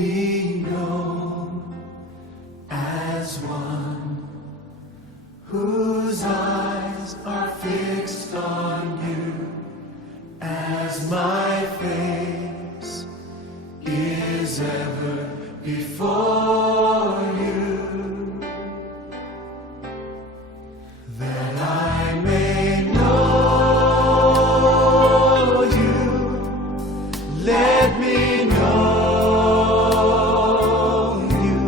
be known as one whose eyes are fixed on you, as my face is ever before you, that I may know you. Let me know you,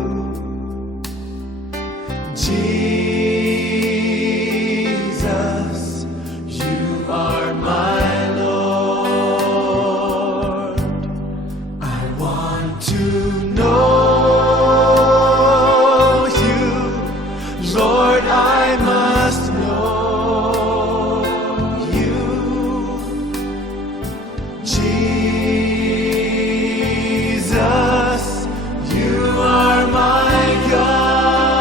Jesus. You are my Lord. I want to know you, Lord. I must know you, Jesus. You are my God.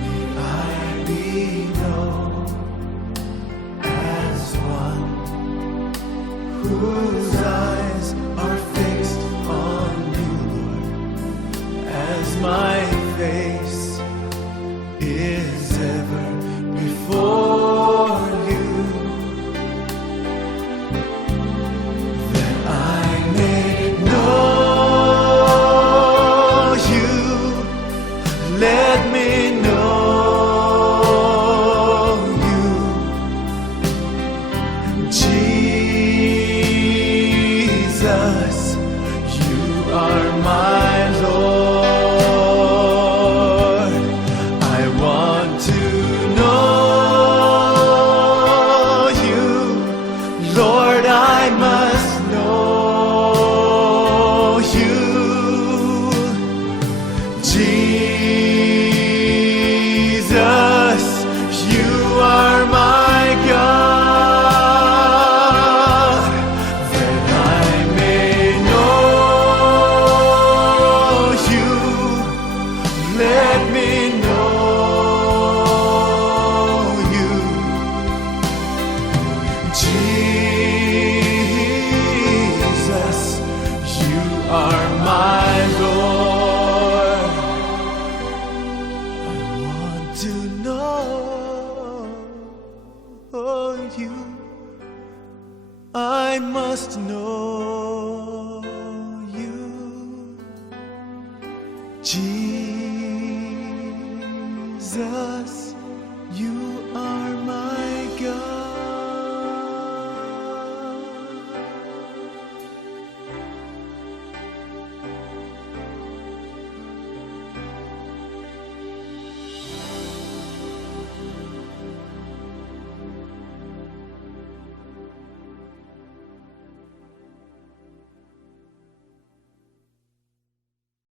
May I be known as one whose eyes are fixed on you, Lord, as my face is ever before you, that I may know you. Let me know you, Jesus. You are my Lord. I want to know you, Lord. I must know you, Jesus. You are my God, that I may know you. Let me know you, Jesus. You are my Lord. I want to know you. I must know